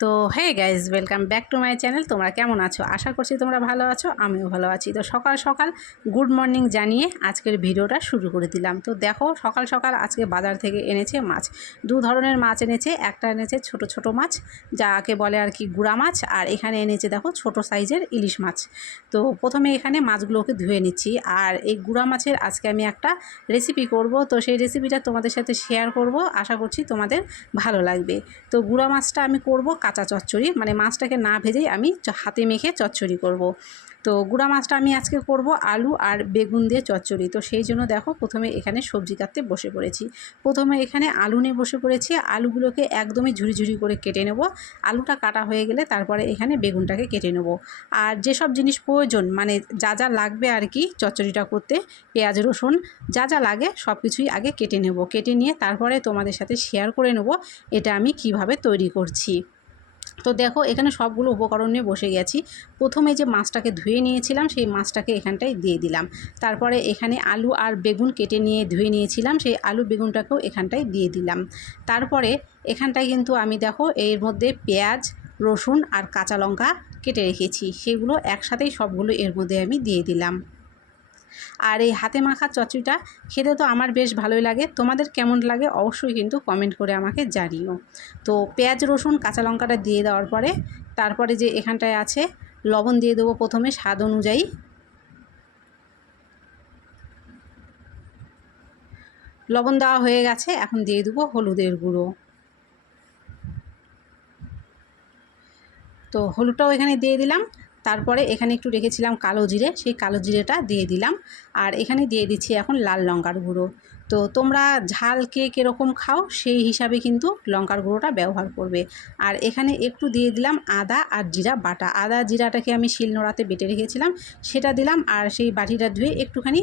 তো hey guys, welcome back to my channel. তোমরা কেমন আছো? আশা করছি তোমরা ভালো আছো, আমিও ভালো আছি। তো সকাল সকাল গুড মর্নিং জানিয়ে আজকের ভিডিওটা শুরু করে দিলাম। তো দেখো, সকাল সকাল আজকে বাজার থেকে এনেছে মাছ। দু ধরনের মাছ এনেছে। একটা এনেছে ছোট ছোট মাছ, যাকে বলে আর কি গুড়া মাছ, আর এখানে এনেছে দেখো ছোট সাইজের ইলিশ মাছ। তো প্রথমে এখানে মাছগুলোকে ধুয়ে নিচ্ছি। আর এই গুড়া মাছের আজকে আমি একটা রেসিপি করব। তো সেই রেসিপিটা তোমাদের সাথে শেয়ার করব, আশা করছি তোমাদের ভালো লাগবে। তো গুড়া মাছটা আমি করব কাঁচা চচ্চড়ি, মানে মাছটাকে না ভেজেই আমি হাতে মেখে চচ্চড়ি করব। তো গুড়া মাছটা আমি আজকে করব আলু আর বেগুন দিয়ে চচ্চড়ি। তো সেই জন্য দেখো প্রথমে এখানে সবজি কাটতে বসে পড়েছি। প্রথমে এখানে আলু নিয়ে বসে পড়েছি। আলুগুলোকে একদমই ঝুরি ঝুরি করে কেটে নেব। আলুটা কাটা হয়ে গেলে তারপরে এখানে বেগুনটাকে কেটে নেব। আর যেসব জিনিস প্রয়োজন, মানে যা যা লাগবে আর কি চচ্চড়িটা করতে, পেঁয়াজ রসুন যা যা লাগে সব কিছুই আগে কেটে নেব। কেটে নিয়ে তারপরে তোমাদের সাথে শেয়ার করে নেব এটা আমি কিভাবে তৈরি করছি। তো দেখো, এখানে সবগুলো উপকরণ নিয়ে বসে গেছি। প্রথমে যে মাছটাকে ধুয়ে নিয়েছিলাম সেই মাছটাকে এখানটায় দিয়ে দিলাম। তারপরে এখানে আলু আর বেগুন কেটে নিয়ে ধুয়ে নিয়েছিলাম, সেই আলু বেগুনটাকেও এখানটায় দিয়ে দিলাম। তারপরে এখানটায় কিন্তু আমি দেখো এর মধ্যে পেঁয়াজ রসুন আর কাঁচা লঙ্কা কেটে রেখেছি, সেগুলো একসাথেই সবগুলো এর মধ্যে আমি দিয়ে দিলাম। আর এই হাতে মাখা চচ্চড়িটা খেতে তো আমার বেশ ভালোই লাগে। তোমাদের কেমন লাগে অবশ্যই কিন্তু কমেন্ট করে আমাকে জানিও। তো পেঁয়াজ রসুন কাঁচা লঙ্কাটা দিয়ে দেওয়ার পরে তারপরে যে এখানটায় আছে লবণ দিয়ে দেবো প্রথমে স্বাদ অনুযায়ী। লবণ দেওয়া হয়ে গেছে, এখন দিয়ে দেবো হলুদের গুঁড়ো। তো হলুদটাও এখানে দিয়ে দিলাম। তারপরে এখানে একটু রেখেছিলাম কালো জিরে, সেই কালো জিরেটা দিয়ে দিলাম। আর এখানে দিয়ে দিচ্ছি এখন লাল লঙ্কার গুঁড়ো। তো তোমরা ঝাল কে কীরকম খাও সেই হিসাবে কিন্তু লঙ্কার গুঁড়োটা ব্যবহার করবে। আর এখানে একটু দিয়ে দিলাম আদা আর জিরা বাটা। আদা জিরাটাকে আমি শিলনোড়াতে বেটে রেখেছিলাম, সেটা দিলাম। আর সেই বাটিটা ধুয়ে একটুখানি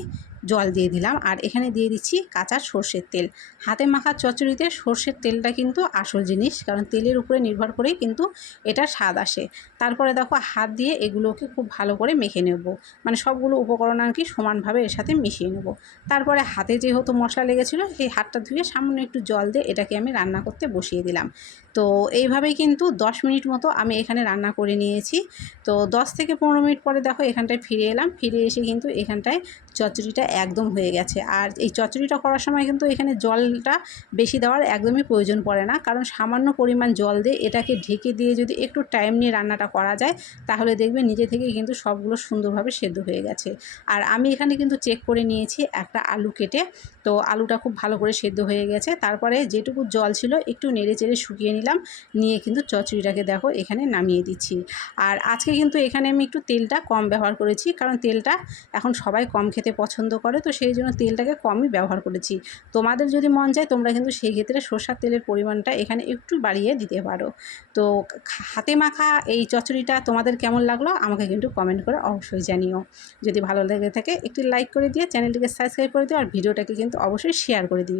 জল দিয়ে দিলাম। আর এখানে দিয়ে দিচ্ছি কাঁচা সর্ষের তেল। হাতে মাখা চচ্চড়িতে সর্ষের তেলটা কিন্তু আসল জিনিস, কারণ তেলের উপরে নির্ভর করেই কিন্তু এটা স্বাদ আসে। তারপরে দেখো হাত দিয়ে এগুলোকে খুব ভালো করে মেখে নেব, মানে সবগুলো উপকরণ আর কি সমানভাবে এর সাথে মিশিয়ে নেব। তারপরে হাতে যেহেতু মশলা লেগেছিলো, সেই হাতটা ধুয়ে সামান্য একটু জল দিয়ে এটাকে আমি রান্না করতে বসিয়ে দিলাম। তো এইভাবেই কিন্তু 10 মিনিট মতো আমি এখানে রান্না করে নিয়েছি। তো 10 থেকে 15 মিনিট পরে দেখো এখানটায় ফিরে এলাম। ফিরে এসে কিন্তু এখানটায় চচ্চড়িটা একদম হয়ে গেছে। আর এই চচ্চড়িটা করার সময় কিন্তু এখানে জলটা বেশি দেওয়ার একদমই প্রয়োজন পড়ে না, কারণ সামান্য পরিমাণ জল দিয়ে এটাকে ঢেকে দিয়ে যদি একটু টাইম নিয়ে রান্নাটা করা যায় তাহলে দেখবে নিজে থেকেই কিন্তু সবগুলো সুন্দরভাবে সেদ্ধ হয়ে গেছে। আর আমি এখানে কিন্তু চেক করে নিয়েছি একটা আলু কেটে। তো আলুটা খুব ভালো করে সেদ্ধ হয়ে গেছে। তারপরে যেটুকু জল ছিল একটু নেড়ে চেড়ে শুকিয়ে নিলাম, নিয়ে কিন্তু চচ্চড়িটাকে দেখো এখানে নামিয়ে দিচ্ছি। আর আজকে কিন্তু এখানে আমি একটু তেলটা কম ব্যবহার করেছি, কারণ তেলটা এখন সবাই কম খেতে পছন্দ করে, তো সেই জন্য তেলটাকে কমই ব্যবহার করেছি। তোমাদের যদি মন চায় তোমরা কিন্তু সেই ক্ষেত্রে সরষের তেলের পরিমাণটা এখানে একটু বাড়িয়ে দিতে পারো। তো হাতে মাখা এই চচ্চড়িটা তোমাদের কেমন লাগলো আমাকে কিন্তু কমেন্ট করে অবশ্যই জানিও। যদি ভালো লেগে থাকে একটি লাইক করে দিয়ে চ্যানেলটিকে সাবস্ক্রাইব করে দিও, আর ভিডিওটাকে কিন্তু অবশ্যই শেয়ার করে দিও।